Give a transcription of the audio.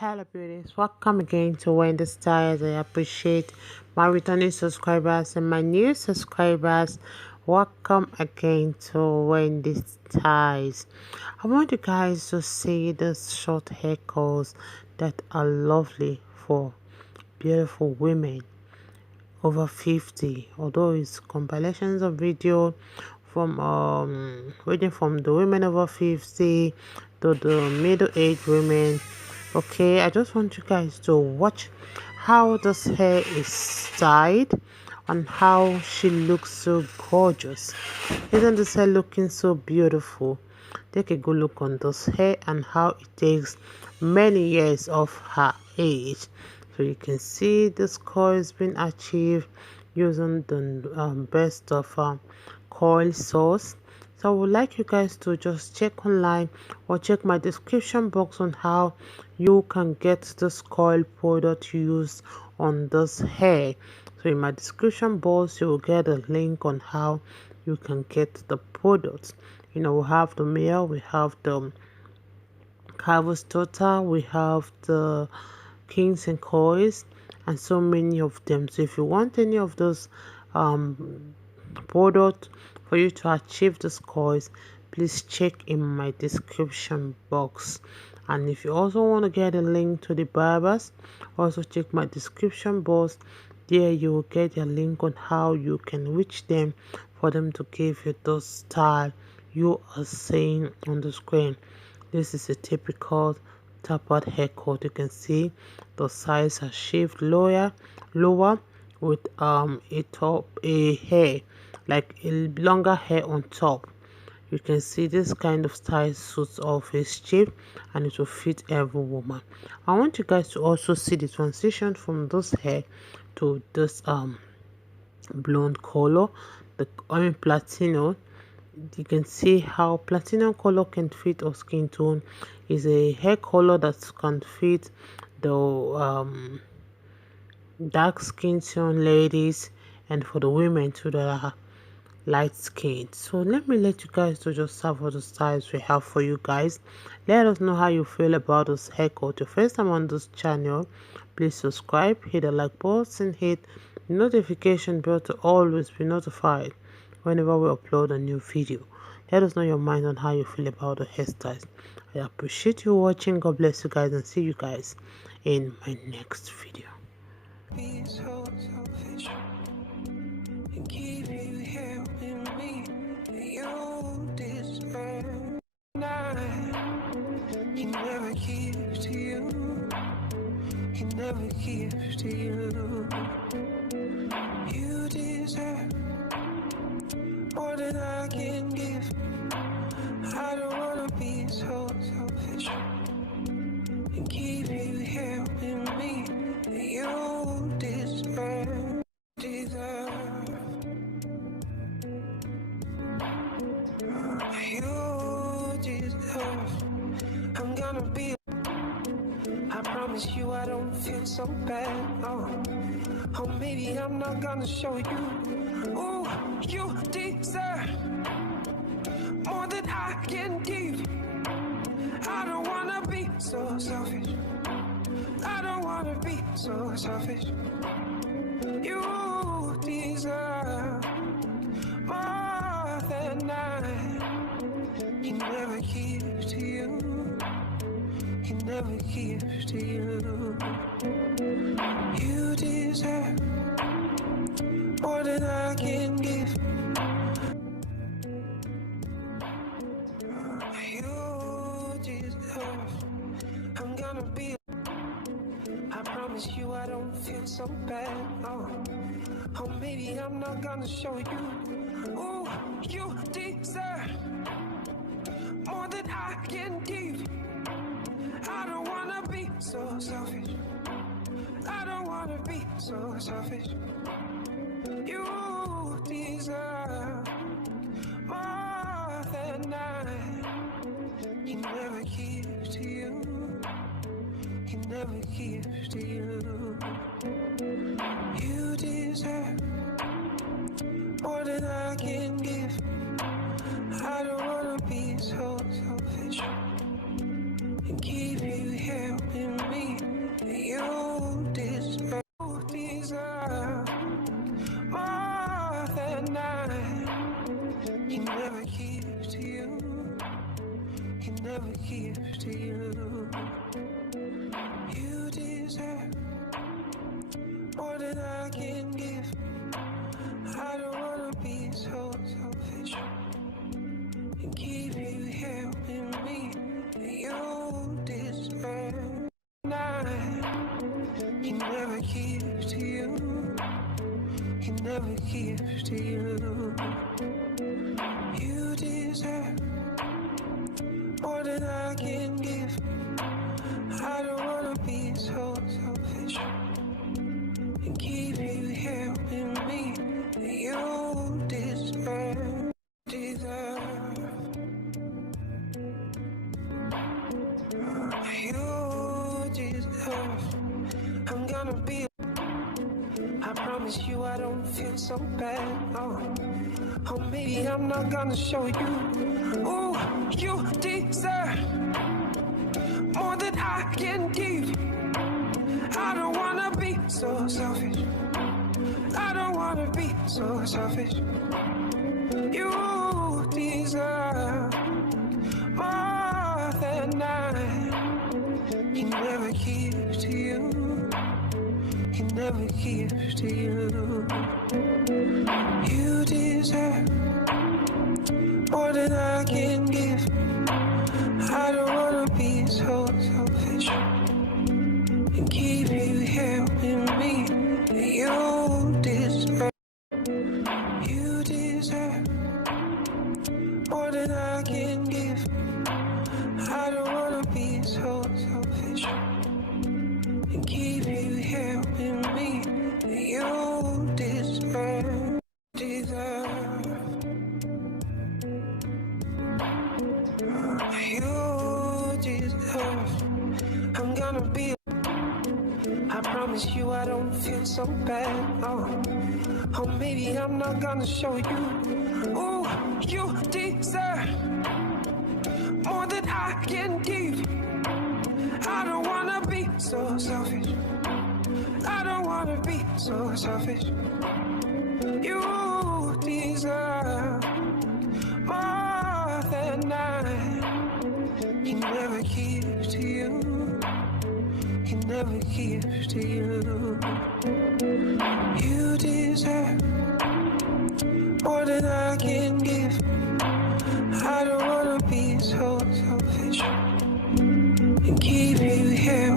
Hello beauties, welcome again to Wendy Styles. I appreciate my returning subscribers and my new subscribers. Welcome again to Wendy Styles. I want you guys to see these short haircuts that are lovely for beautiful women over 50, although it's compilations of video from ranging from the women over 50 to the middle-aged women. Okay, I just want you guys to watch how this hair is styled and how she looks so gorgeous. Isn't this hair looking so beautiful? Take a good look on this hair and how it takes many years of her age. So you can see this coil has been achieved using the best of coil source. So I would like you guys to just check online or check my description box on how you can get this coil product used on this hair. So in my description box you will get a link on how you can get the products. We have the MIELLE, we have the Total, we have the Kings and Coils, and so many of them. So if you want any of those product for you to achieve this coils, please check in my description box. And if you also want to get a link to the barbers, also check my description box. There you will get a link on how you can reach them for them to give you the style you are seeing on the screen. This is a typical tapered haircut. You can see the sides are shaved lower with a hair, like a longer hair on top. You can see this kind of style suits all face shape and it will fit every woman. I want you guys to also see the transition from this hair to this blonde color, the platinum. You can see how platinum color can fit our skin tone. Is a hair color that can fit the dark skin tone ladies, and for the women too that are light skin. So let you guys to just have all the styles we have for you guys. Let us know how you feel about this haircut. Your first time on this channel, please subscribe, hit the like button, hit the notification bell to always be notified whenever we upload a new video. Let us know your mind on how you feel about the hairstyles. I appreciate you watching. God bless you guys and see you guys in my next video. Be so selfish and keep you here with me. You deserve he never gives to you. He never gives to you. You deserve more than I can give. I don't wanna be so selfish and keep you here with me. You deserve. You deserve. I'm gonna be. I promise you I don't feel so bad. Oh, maybe I'm not gonna show you. Oh, you deserve more than I can give. I don't wanna be so selfish. I don't wanna be so selfish. You deserve more than I can never give to you. Can never give to you. You deserve more than I can give. You deserve. I'm gonna be. I promise you I don't feel so bad. Oh, maybe I'm not gonna show you. Oh, you deserve more than I can give. I don't wanna be so selfish. I don't wanna be so selfish. You deserve more than I can never give to you. Can never give to you. You deserve more than I can give. I don't wanna be so selfish and keep you here with me. never give to you. You deserve more than I can give. I don't wanna be so selfish and keep you here with me. You deserve. You deserve. I'm gonna be. I promise you I don't feel so bad. Oh, maybe I'm not gonna show you. Ooh, you deserve more than I can give. I don't wanna be so selfish. I don't wanna be so selfish. You deserve more than I can never give to you. Can never give to you. You deserve more than I can give. I don't wanna be so selfish and keep you here with me. You deserve. You deserve more than I can give. I don't wanna be so selfish and keep you here with me. You deserve. You deserve. I'm gonna be. I promise you I don't feel so bad. Oh, maybe I'm not gonna show you. Ooh, you deserve more than I can give. I don't wanna be so selfish. I don't wanna be so selfish. You deserve more than I can never give to you. Can never give to you. You deserve more than I can give. I don't wanna be so selfish and keep you here